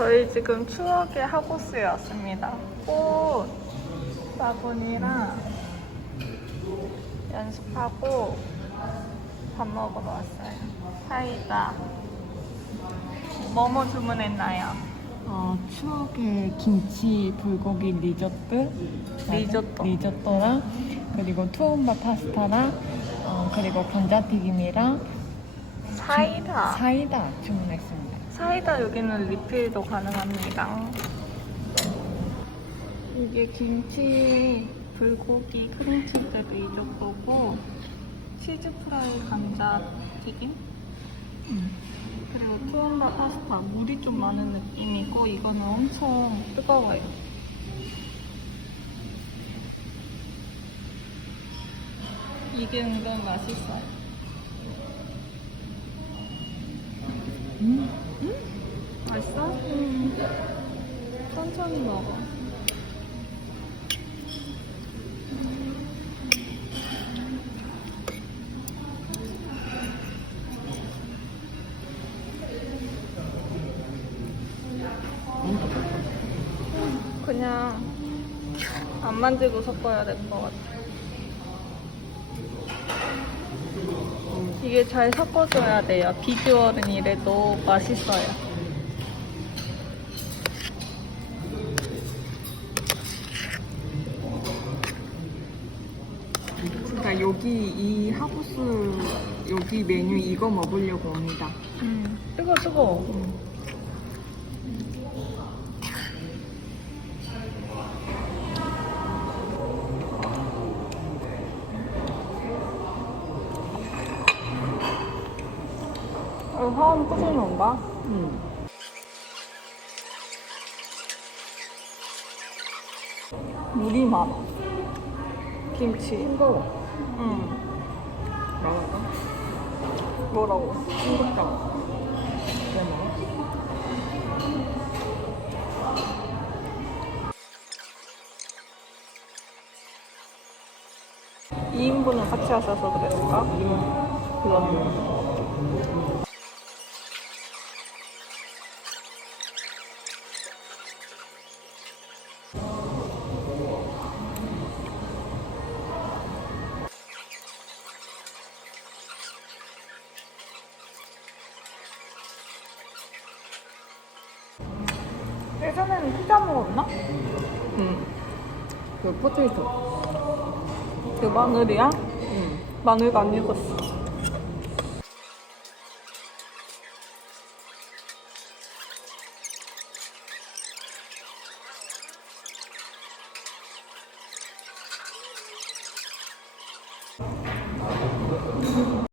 저희 지금 추억의 하고스에 왔습니다. 꽃 바구니랑 연습하고 밥 먹으러 왔어요. 사이다. 뭐뭐 주문했나요? 추억의 김치 불고기 리조또랑 그리고 투움바 파스타랑 그리고 감자튀김이랑 사이다 주문했습니다. 사이다 여기는 리필도 가능합니다. 이게 김치 불고기 크림치즈 리조또고 치즈 프라이 감자튀김 그리고 투움바 파스타 물이 좀 많은 느낌이고 이거는 엄청 뜨거워요. 이게 은근 맛있어요. 맛있어? 천천히 먹어. 그냥 안 만지고 섞어야 될 것 같아. 이게 잘 섞어줘야 돼요. 비주얼은 이래도 맛있어요. 그러니까 여기 이 하우스 여기 메뉴 이거 먹으려고 옵니다. 뜨거. 화음 꾸준히 온다. 물이 많아. 김치. 싱거워. 먹을까? 뭐라고? 싱겁다고. 왜 먹어? 2인분은 같이 하셔서 그랬을까? 그럼. 예전에는 피자 먹었나? 그 포테이토. 그 마늘이야? 마늘가 안 익었어.